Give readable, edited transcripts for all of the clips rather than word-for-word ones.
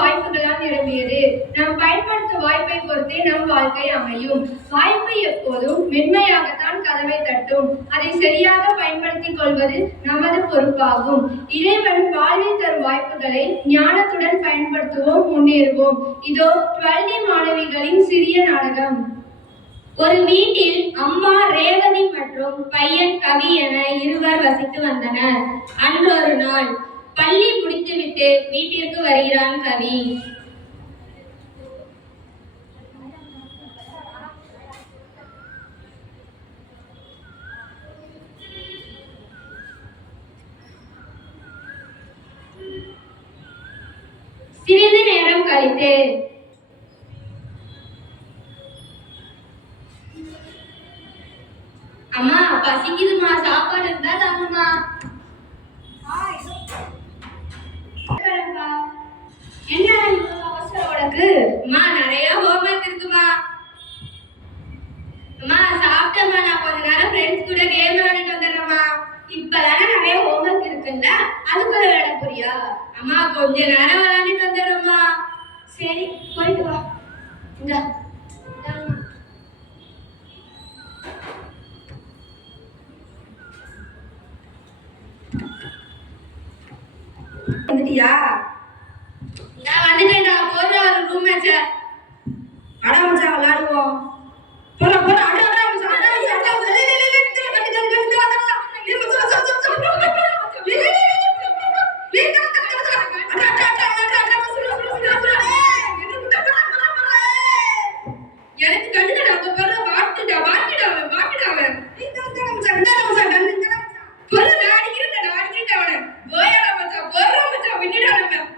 வாய்ப்புகளால் நிரம்பியது. நாம் பயன்படுத்தும் வாய்ப்பை பொறுத்தே நம் வாழ்க்கை அமையும். வாய்ப்பு எப்போதும் மென்மையாகத்தான் கதவை தட்டும். அதை சரியாக பயன்படுத்திக் கொள்வது நமது பொறுப்பாகும். இறைவன் வாழ்வில் தரும் வாய்ப்புகளை ஞானத்துடன் பயன்படுத்துவோம், முன்னேறுவோம். இதோ 12 மாணவிகளின் சிறிய நாடகம். ஒரு வீட்டில் அம்மா ரேவதி மற்றும் பையன் கவி என இருவர் வசித்து வந்தனர். அன்றொரு நாள் பள்ளி முடித்துவிட்டு வீட்டிற்கு வருகிறான் கவி. சிறிது நேரம் கழித்து, அம்மா பசிக்குதுமா, சாப்பாடு இருந்தா தாங்கம்மா. என்ன அவசரம் உனக்கு? அம்மா நிறைய ஹோம்ஒர்க் இருக்குமா. அம்மா சாப்பிட்டம்மா, நான் கொஞ்ச நேரம் ஃப்ரெண்ட்ஸ் கூட கேம் விளையாடிட்டு வந்துடுறேம்மா. இப்பதானே நிறைய ஹோம்ஒர்க் இருக்குல்ல, அதுக்குள்ள விளையாட போறியா? அம்மா கொஞ்ச நேரம் விளையாடிட்டு வந்துடுறேம்மா. சரி போயிட்டு வா. இந்தா வந்துட்டியா? நான் வந்துட்டேன்டா. போற ஒரு ரூம் மேட்ச் அட மச்சான் விளையாடுவோம். போற போற அட அட மச்சான் அட மச்சான் அட மச்சான் லே லே லே லே கட்டு கட்டு கட்டு கட்டு லே மச்சான் எனக்கு கண்ணுடா அப்ப போற வாட்டுடா வாட்டுடா வாட்டுடா அவன் இந்த மச்சான் இந்த மச்சான் கண்ணு இந்த மச்சான் போற நான் அடிக்கிறேன் அவனை போயடா மச்சான் போற மச்சான் விட்டுடா நம்ம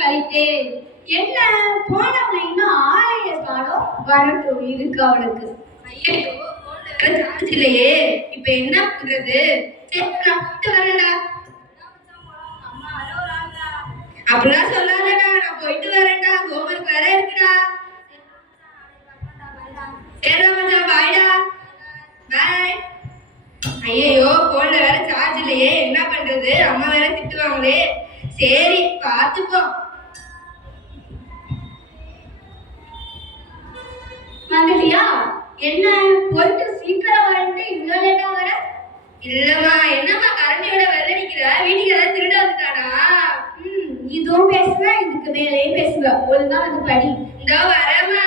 கழித்தே. என்ன போனவன் இன்னும் ஆளைய காணோம். வரட்டும் இருக்கு அவனுக்கு. ஐயோ போன்ல சார்ஜ் இல்லையே, இப்ப என்ன பண்றது? சரி நான் போயிட்டு வரேன்டா. அப்படிலாம் சொல்லாதடா, நான் போயிட்டு வரேன்டா. ஹோம்ஒர்க் வேற இருக்குடா. சரிடா மச்சான் பாய்டா. பாய். ஐயோ போன்ல வேற சார்ஜ் இல்லையே, என்ன பண்றது? அம்மா வேற திட்டுவாங்களே. சரி பார்த்துப்போ. வந்துட்டியா? என்ன போயிட்டு சீக்கிரம் வரேன்ட்டு இவ்வளவு லேட்டா வர? இல்லம்மா என்னம்மா கரண்டியோட வெள்ளடிக்கிற? வீட்டுக்கு ஏதாவது திருட வந்துட்டானா? இதுவும் பேசுவ, இதுக்கு மேலேயும் பேசுவ. ஒழுங்கா வந்து படி. இதோ வரேம்மா.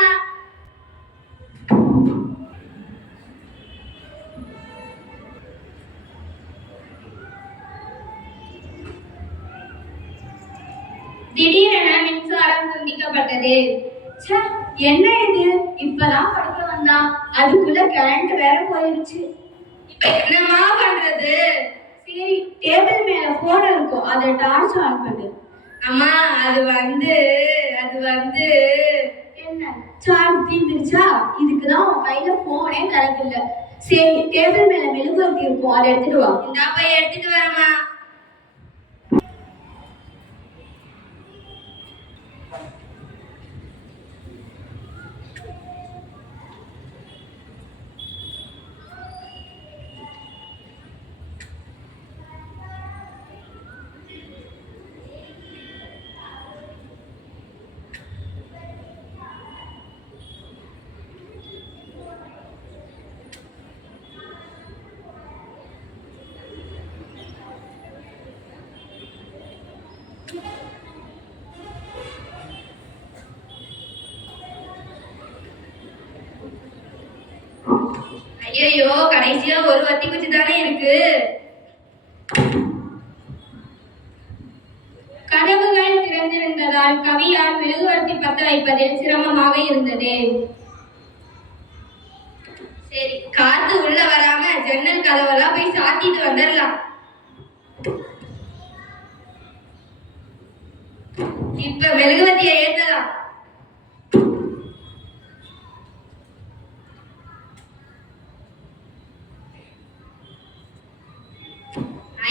திடீரென மின்சாரம் துண்டிக்கப்பட்டது. என்ன இது? இப்பதான் படிக்க வந்தா, அதுக்குள்ள கரண்ட் வேற போயிடுச்சு. என்னமா பண்றது? சரி டேபிள் மேல போன் இருக்கும், அதை டார்ச் ஆன் பண்ணு. அம்மா அது வந்து என்ன சார்ஜ் தீர்ந்துருச்சா? இதுக்குதான் உன் கையில போனே கரெக்ட் இல்ல. சரி டேபிள் மேல மெழுகுவர்த்தி இருக்கும், அதை எடுத்துட்டு வா. இந்த போய் எடுத்துட்டு வரமா. ஐயோ கடைசியா ஒரு வத்தி குச்சி தானே இருக்கு. கதவுகள் திறந்திருந்ததால் கவியால் மெழுகுவர்த்தி பத்த வைப்பதில் சிரமமாக இருந்தது. சரி காத்து உள்ள வராம ஜன்னல் கதவெல்லாம் போய் சாத்திட்டு வந்துடலாம். இப்ப மெழுகுவர்த்தியை ஏற்றலாம்.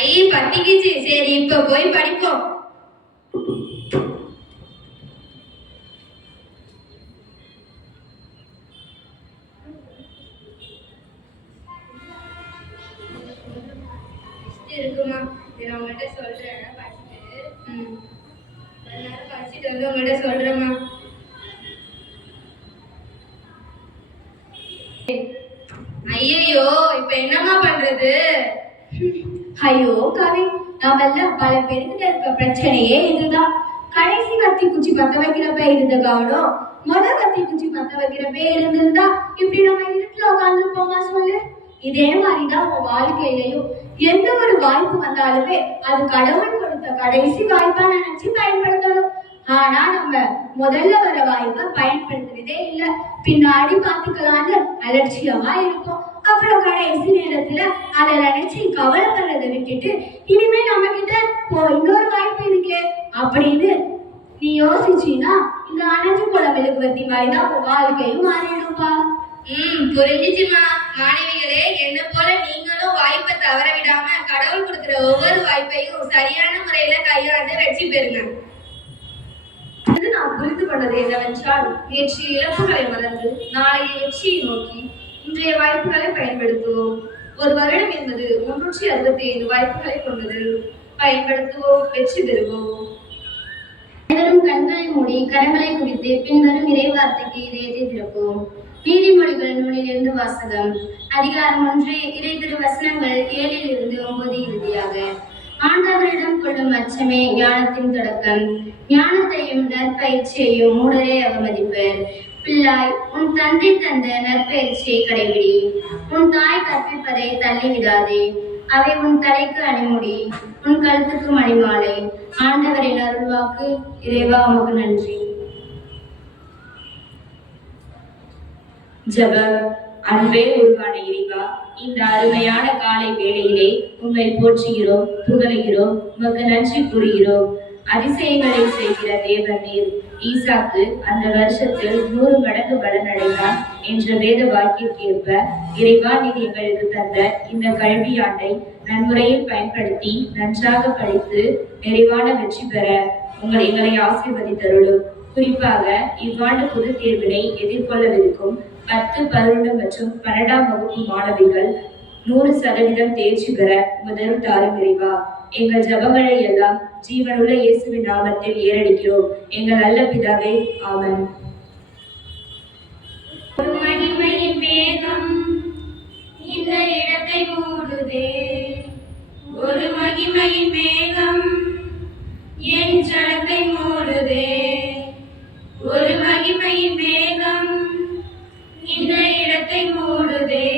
ஐ பத்திக்கிச்சு. சரி இப்ப போய் படிப்போம். இருக்குமா, நான் உங்கள்கிட்ட சொல்றேன். ம், கொஞ்ச நேரம் படிச்சுட்டு வந்து உங்கள்கிட்ட சொல்றேம்மா. ஐயையோ, இப்ப என்னம்மா பண்றது? ஐயோ கவி, நம்மள பல பேருக்கு இருக்க பிரச்சனையே இதுதான். கடைசி கத்தி குச்சி பத்த வைக்கிறப்ப இருந்த கவனம் கத்தி குச்சி பத்த வைக்கிறப்ப இருந்திருந்தா இப்படி நம்ம இருட்டுல உட்காந்துருப்போமா சொல்லு? இதே மாதிரிதான் உன் வாழ்க்கையிலையும் எந்த ஒரு வாய்ப்பு வந்தாலுமே அது கடவுள் கொடுத்த கடைசி வாய்ப்பா நினைச்சு பயன்படுத்தணும். ஆனா நம்ம முதல்ல வர வாய்ப்பை பயன்படுத்துறதே இல்ல. பின்னாடி பாத்துக்கலான்னு அலட்சியமா இருக்கும். அப்புறம் கடைசி நேரத்துல அதை நினைச்சு கவலைப்படுறதை விட்டுட்டு இனிமே நம்ம கிட்ட இன்னொரு வாய்ப்பு இருக்கே அப்படின்னு நீ யோசிச்சீன்னா இந்த அணைஞ்சு போல மெழுகுவர்த்தி மாதிரிதான் உன் வாழ்க்கையும் மாறிடும்பா. புரிஞ்சிச்சுமா. மாணவிகளே, என்ன போல நீங்களும் வாய்ப்பை தவற விடாம கடவுள் கொடுக்குற ஒவ்வொரு வாய்ப்பையும் சரியான முறையில கையாண்டு வெற்றி பெறுங்க. நான் புரிந்து கொண்டது என்னவென்றால், நேற்றைய இழப்புகளை மறந்து நாளைய வெற்றியை நோக்கி இன்றைய வாய்ப்புகளை பயன்படுத்துவோம். ஒரு வருடம் என்பது 365 வாய்ப்புகளை கொண்டது. பயன்படுத்துவோம், வெற்றி பெறுவோம். அனைவரும் கண்களை மூடி கரங்களை குவித்து பின்வரும் இறைவார்த்தைக்கு இதயத்தை திறப்போம். நீதிமொழிகள் நூலிலிருந்து வாசகம். அதிகாரம் 1, இறை திருவசனங்கள் 7 - 9 இறுதியாக. ஆண்டவரிடம் கொள்ளும் அச்சமே ஞானத்தின் தொடக்கம். ஞானத்தையும் நற்பயிற்சியையும் மூடரே அவமதிப்பர். பிள்ளாய், உன் தந்தை தந்த நற்பயிற்சியை கடைபிடி. உன் தாய் கற்பிப்பதை தள்ளிவிடாதே. அவை உன் தலைக்கு அணிமுடி, உன் கழுத்துக்கு மணிமாலை. ஆண்டவரின் அருள்வாக்கு. இறைவா, உமக்கு நன்றி. ஜெபம். அன்பே உருவான இறைவா, இந்த அருமையான காலை வேளையிலே உம்மை போற்றுகிறோம், புகழுகிறோம், உமக்கு நன்றி கூறுகிறோம். அதிசயங்களை செய்கிற தேவன் நீர். ஈசாக்கு அந்த வருஷத்தில் 100 மடங்கு பலன் அடைந்தான் என்ற வேத வாக்கியத்திற்கேற்ப இறைவா, நீர் எங்களுக்கு தந்த இந்த கல்வியாண்டை நன்முறையில் பயன்படுத்தி நன்றாக படித்து நிறைவான வெற்றி பெற எங்களை ஆசீர்வதித்தருளும். குறிப்பாக இவ்வாண்டு பொது தேர்வினை எதிர்கொள்ளவிருக்கும் 10, 11 மற்றும் 12ஆம் வகுப்பு மாணவிகள் 100% தேர்ச்சி பெற முதல் தாரும் இறைவா. எங்கள் ஜபங்களை எல்லாம் ஜீவனுள்ள இயேசுவின் நாமத்தில் ஏறடிக்கிறோம். எங்கள் நல்ல பிதாவே, ஆமென். ஒரு மகிமையின் மேகம் இந்த இடத்தை மூடுதே. ஒரு மகிமையின் மேகம் என் ஜனத்தை மூடுதே. ஒரு மகிமையின் மேகம் இந்த இடத்தை மூடுதே.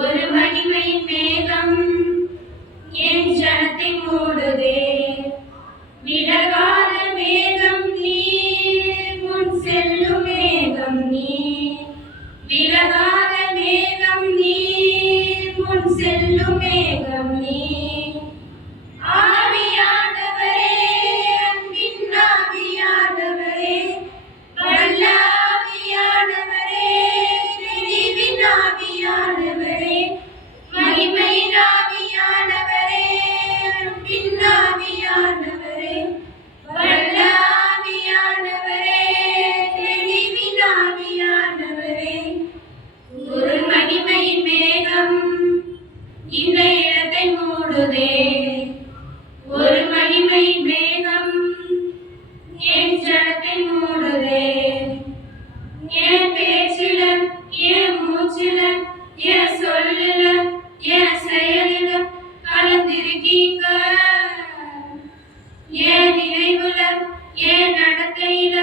ஒரு மகிமையின் மேகம் என் ஜனத்தை மூடுதே. விலகாத மேகம் நீ, முன் செல்லும் மேகம் நீ. விலகாத மேகம் நீ, முன் செல்லும் மேகம் நீ. ஆவியானவரே, அன்பின் ஆவியானவரே, வல்ல ஆவியானவரே, தெளிவின் ஆவியானவரே, மகிமையின் ஆவியானவரே, அன்பின் ஆவியானவரே, வல்ல ஆவியானவரே, தெளிவின் ஆவியானவரே. ஒரு மகிமையின் மேகம் இந்த இடத்தை மூடுதே. ஒரு மகிமையின் மேகம் என் ஜனத்தை மூடுதே. என் பேச்சில, என் மூச்சில, என் சொல்லுல, என் செயலில கலந்திருக்கீங்க. என் நினைவுல, என் நடத்தையில,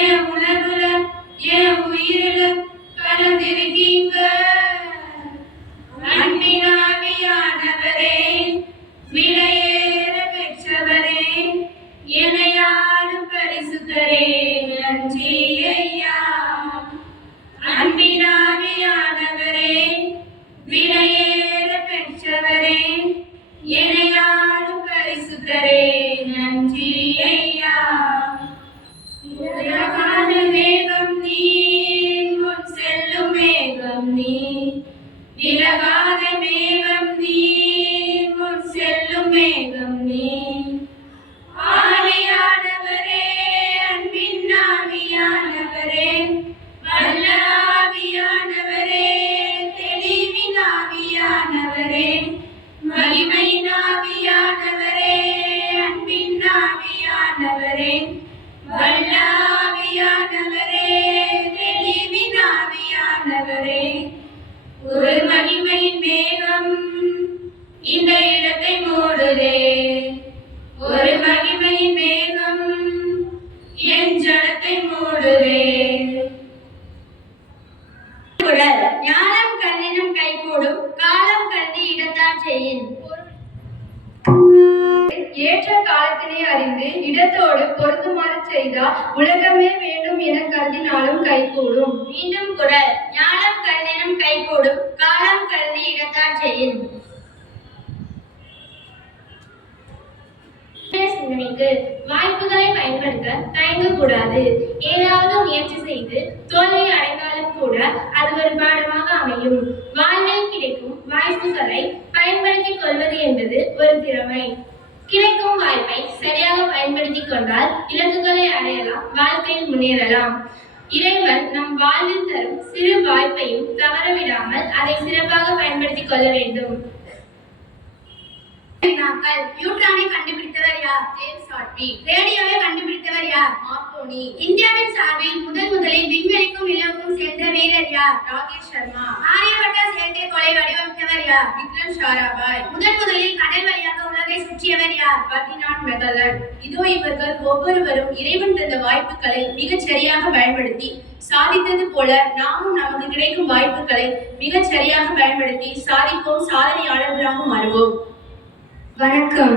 என் உணர்வுல, என் உயிரில கலந்திருக்கீங்க. அன்பின் ஆவியானவரே, விலையேற பெற்றவரே, என்னையாளும் பரிசுத்தரே, நன்றி ஐயா. அன்பின் ஆவியானவரே, விலையேற பெற்றவரே, என்னையாளும் பரிசுத்தரே, நன்றி ஐயா. விலகாத மேகம் நீ, முன் செல்லும் மேகம் நீ. விலகாத மேகம் நீ, முன் செல்லும் மேகம் நீ. ஆவியானவரே, அன்பின் ஆவியானவரே, வல்ல ஆவியானவரே, தெளிவின் ஆவியானவரே, மகிமையின் செய்யின். ஏற்ற காலத்தினை அறிந்து இடத்தோடு பொருந்துமாறு செய்தால் உலகமே வேண்டும் என கருதினாலும் கைகூடும். மீண்டும் குரல். ஞானம் கருதினும் கைகூடும், காலம் கருதி இடத்தார் செய்யின். சிந்தனைக்கு வாய்ப்புகளை பயன்படுத்த தயங்கக்கூடாது. ஏதாவது முயற்சி செய்து தோல்வி அடைந்தாலும் கூட அது ஒரு பாடமாக அமையும். வாழ்வில் கிடைக்கும் வாய்ப்புகளை பயன்படுத்திக் கொள்வது என்பது ஒரு திறமை. கிடைக்கும் வாய்ப்பை சரியாக பயன்படுத்திக் கொண்டால் இலக்குகளை அடையலாம், வாழ்க்கையில் முன்னேறலாம். இறைவன் நம் வாழ்வில் தரும் சிறு வாய்ப்பையும் தவறவிடாமல் அதை சிறப்பாக பயன்படுத்திக் கொள்ள வேண்டும். நியூட்ரானை கண்டுபிடித்தவர் யார்? ஜேம்ஸ் ஹாட்வி. ரேடியோவை கண்டுபிடித்தவர் யார்? மார்க்கோனி. இந்தியாவின் சார்பில் முதலில் விண்வெளிக்கும் நிலவுக்கும் சென்ற வீரர் யார்? ராகேஷ் சர்மா. ஆரியப்பட்டா செயற்கைக்கோளை வடிவமைத்தவர் யார்? விக்ரம் சாராபாய். முதலில் கடல் வழியாக உலகை சுற்றியவர் யார்? பர்டினாண்ட் மெக்கல்லன். இதோ இவர்கள் ஒவ்வொருவரும் இறைவன் தந்த வாய்ப்புகளை மிகச் சரியாக பயன்படுத்தி சாதித்தது போல நாமும் நமக்கு கிடைக்கும் வாய்ப்புகளை மிகச் சரியாக பயன்படுத்தி சாதிப்போம், சாதனையாளர்களாக மாறுவோம். வணக்கம்.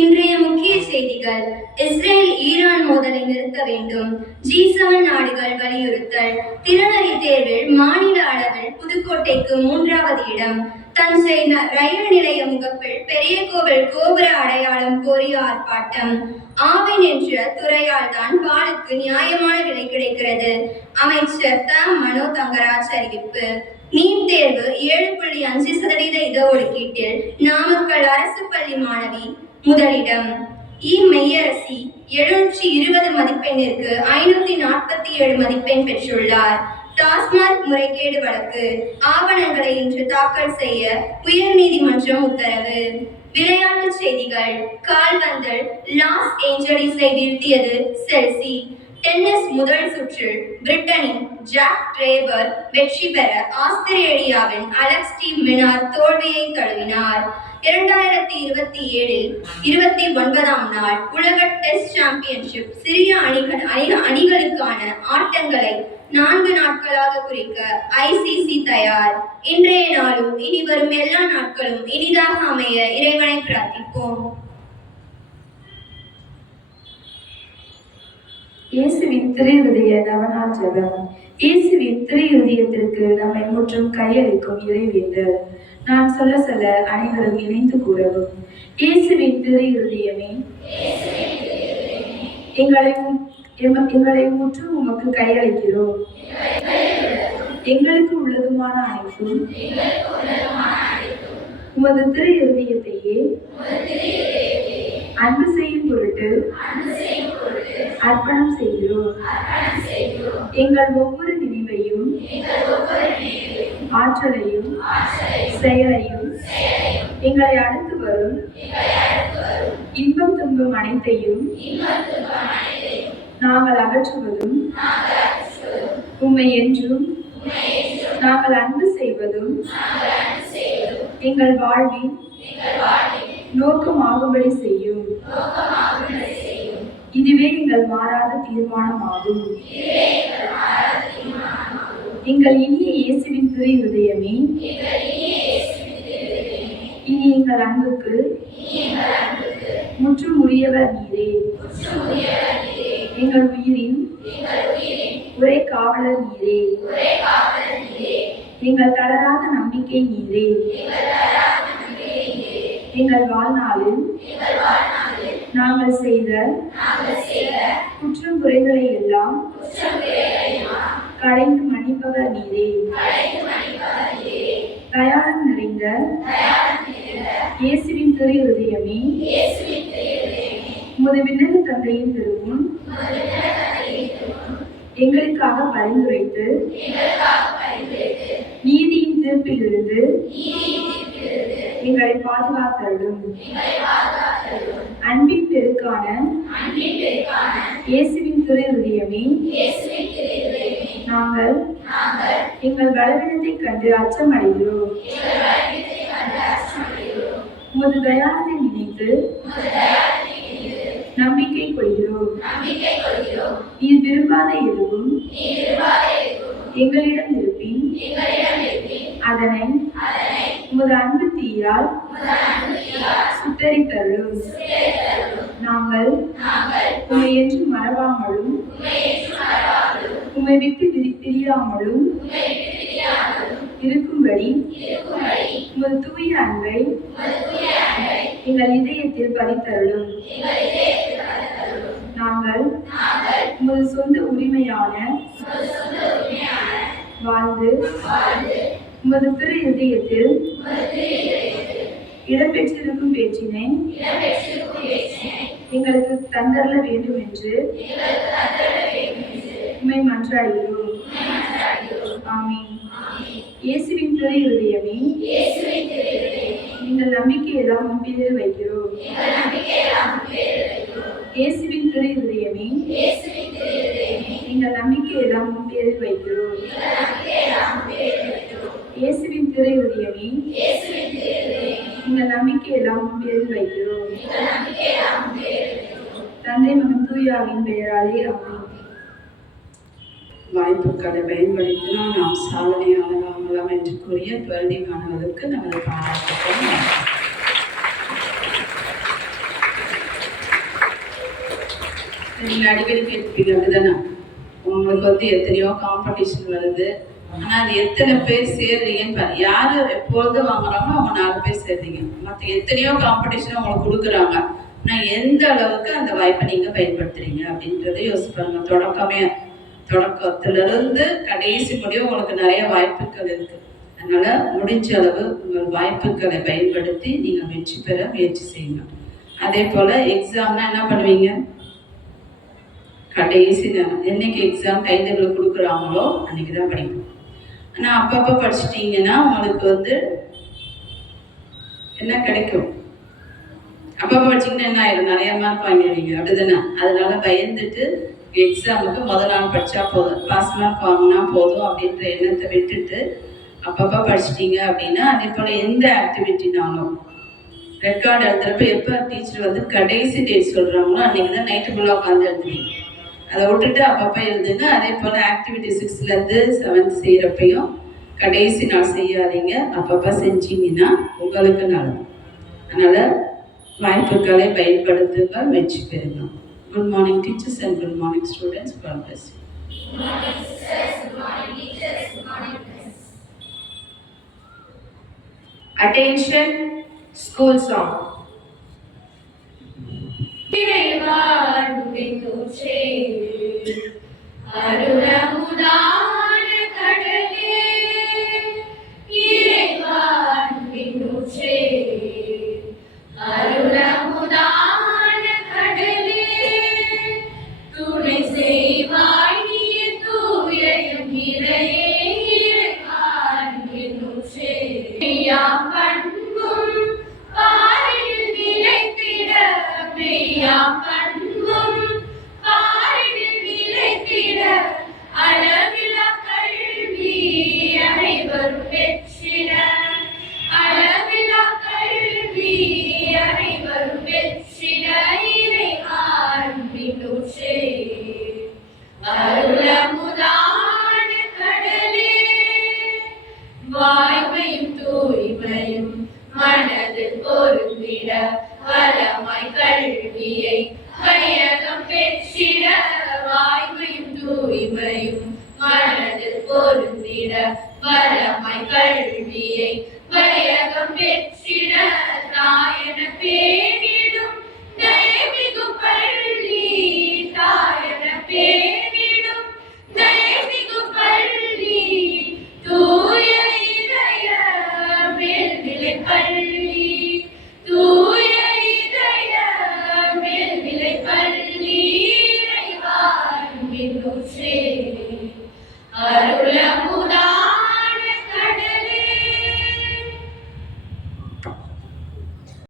இன்றைய முக்கிய செய்திகள். இஸ்ரேல் ஈரான் மோதலை நிறுத்த வேண்டும். G7 நாடுகள் வலியுறுத்தல். திறனறி தேர்வில் மாநில அளவில் புதுக்கோட்டைக்கு 3வது இடம். தஞ்சை ரயில் நிலைய முகப்பில் பெரிய கோவில் கோபுர அடையாளம் கோரிய ஆர்ப்பாட்டம். ஆவின் என்ற துறையால் தான் பாலுக்கு நியாயமான விலை கிடைக்கிறது. அமைச்சர் மனோ தங்கராஜ் அறிவிப்பு. நீட் தேர்வு 7.5% இடஒதுக்கீட்டில் நாமக்கல் அரசு பள்ளி மாணவி முதலிடம். மெய்யரசி 720 மதிப்பெண்ணிற்கு 547 மதிப்பெண் பெற்றுள்ளார். டாஸ்மாக் முறைகேடு வழக்கு ஆவணங்களை இன்று தாக்கல் செய்ய உயர்நீதிமன்றம் உத்தரவு. விளையாட்டுச் செய்திகள். கால்பந்தில் லாஸ் ஏஞ்சலிஸை வீழ்த்தியது செல்சி. டென்னிஸ் முதல் சுற்றில் பிரிட்டனின் ஜாக் டிரேவர் வெற்றி பெற ஆஸ்திரேலியாவின் அலெக்ஸ் டி மினார் தோல்வியை தழுவினார். 2027 29ஆம் நாள் உலக டெஸ்ட் சாம்பியன்ஷிப் சிறிய அணிகளுக்கான ஆட்டங்களை 4 நாட்களாக குறிக்க ICC தயார். இன்றைய நாளும் இனி வரும் எல்லா நாட்களும் இனிதாக அமைய இறைவனை பிரார்த்திப்போம். இயேசுவின் திருஇருதய நவநாள் ஜெபம். இயேசுவின் திருஇருதயத்திற்கு நம்மை முற்றும் கையளிக்கும் இறைவேண்டல். நாம் சொல்ல சொல்ல அனைவரும் இணைந்து கூறவும். இயேசுவின் திருஇருதயமே, எங்களை முற்றும் உமக்கு கையளிக்கிறோம். எங்களுக்கு உள்ளதுமான அனைத்தும் உமது திருஇருதயத்தையே அன்பு செய்யும் பொருட்டு அர்ப்பணம் செய்கிறோம். எங்கள் ஒவ்வொரு நினைவையும் ஆற்றலையும் செயலையும் எங்களை அடுத்து வரும் இன்பம் துன்பம் அனைத்தையும் நாங்கள் அகற்றுவதும் உம்மை என்றும் நாங்கள் அன்பு செய்வதும் எங்கள் வாழ்வின் நோக்கமாகும்படி செய்யும். இதுவே எங்கள் மாறாத தீர்மானமாகும். எங்கள் இனிய இயேசுவின் திருஇருதயமே, இனி எங்கள் அன்புக்கு முற்றும் உரியவர் நீரே. எங்கள் உயிரின் ஒரே காவலர் நீரே. எங்கள் தளராத நம்பிக்கை நீரே. எங்கள் வாழ்நாளில் நாங்கள் செய்த குற்றம் குறைகளை எல்லாம் களைந்து மன்னிப்பவர் நீரே. தயாளம் நிறைந்த இயேசுவின் திருஇருதயமே, உமது விண்ணக தந்தையின் திருமுன் எங்களுக்காக பரிந்துரைத்து நீதியின் தீர்ப்பிலிருந்து எங்களை பாதுகாத்தருளும். அன்பின் பெருக்கான இயேசுவின் திருஇருதயமே, நாங்கள் எங்கள் பலவீனத்தை கண்டு அச்சமடைகிறோம். உமது தயாளத்தை நினைத்து நம்பிக்கை கொள்கிறோம். நீர் விரும்பாத எதுவும் எங்களிடம் இருப்பின் அதனை உமது அன்பு தீய தீயால் சுட்டரித்தருளும். நாங்கள் உம்மை என்று மறவாமலும் உம்மை விட்டு பிரியாமலும் இருக்கும்படி உமது தூய அன்பை எங்கள் இதயத்தில் பதித்தருளும். நாங்கள் உமது சொந்த உரிமையான வாழ்ந்து உமது திரு இதயத்தில் இடம்பெற்றிருக்கும் பேச்சினை எங்களுக்கு தந்தரல வேண்டும் என்று உம்மை மன்றாடுகிறோம். ஆமென். இயேசுவின் திரு இருதயமே, எங்கள் நம்பிக்கையெல்லாம் உம் பேரில் வைக்கிறோம். இயேசுவின் திரு இருதயமே, எங்கள் நம்பிக்கையெல்லாம் உம் பேரில் வைக்கிறோம். இயேசுவின் திரு இருதயமே, எங்கள் நம்பிக்கையெல்லாம் உம் பேரில் வைக்கிறோம். தந்தை மகன் தூயாவின் பெயராலே ஆமென். வாய்ப்புகளை பயன்படுத்தினால் நாம் சாதனையாளராகலாம் என்று கூறிய 12 மாணவர்களுக்கு நமது பாராட்டுக்கள். நீங்கள் அடிக்கடி கேட்பீங்க அப்படிதானே, உங்களுக்கு எத்தனையோ காம்படிஷன் வருது, ஆனால் அது எத்தனை பேர் சேர்றீங்கன்னு பாரு. யார் எப்பொழுது வாங்குறாங்களோ அவங்க 4 பேர் சேர்றீங்க. மற்ற எத்தனையோ காம்படிஷன் உங்களுக்கு கொடுக்குறாங்க, ஆனால் எந்த அளவுக்கு அந்த வாய்ப்பை நீங்கள் பயன்படுத்துறீங்க அப்படின்றத யோசிப்பாங்க. தொடக்கத்திலிருந்து கடைசி முடியும் உங்களுக்கு நிறைய வாய்ப்புகள் இருக்கு. அதனால முடிஞ்ச அளவு உங்கள் வாய்ப்புகளை பயன்படுத்தி நீங்கள் வெற்றி பெற முயற்சி செய்யுங்க. அதே போல எக்ஸாம்னா என்ன பண்ணுவீங்க? கடைசி நேரம் என்னைக்கு எக்ஸாம் டைம்டேபிள் கொடுக்குறாங்களோ அன்னைக்கு தான் படிக்கணும். ஆனால் அப்பப்போ படிச்சிட்டிங்கன்னா உங்களுக்கு என்ன கிடைக்கும்? அப்பப்போ படிச்சிங்கன்னா என்ன ஆயிடும்? நிறைய மார்க் வாங்கிடுவீங்க, அப்படிதானே? அதனால பயந்துட்டு எக்ஸாமுக்கு முதல் நாள் படித்தா போதும், பாஸ் மார்க் வாங்கினா போதும் அப்படின்ற எண்ணத்தை விட்டுட்டு அப்பப்போ படிச்சிட்டிங்க அப்படின்னா, அதே போல் எந்த ஆக்டிவிட்டினாலும் ரெக்கார்டு எழுதுறப்ப எப்போ டீச்சர் கடைசி டேட் சொல்கிறாங்களோ அன்றைக்கி தான் நைட்டு ஃபுல்லாக உட்காந்து எழுதுவீங்க. அதை விட்டுட்டு அப்பப்போ எழுதுங்க. அதே போல் ஆக்டிவிட்டி 6லேருந்து 7th செய்கிறப்பையும் கடைசி நாள் செய்யாதீங்க, அப்பப்போ செஞ்சீங்கன்னா உங்களுக்கு நல்லது. அதனால் வாய்ப்புகளை பயன்படுத்துங்கள், வெற்றி பெறுங்க. Good morning teachers and good morning students. God bless you. Good morning sisters, good morning teachers, good morning friends. Attention, school song. வாய்மையும் தூய்மையும் மனதில் பொருந்திட வளமாய் கல்வியை வையகம் பெற்றிட. வாய்மையும் தூய்மையும் மனதில் பொருந்திட வளமாய் கல்வியை வையகம் பெற்றிட.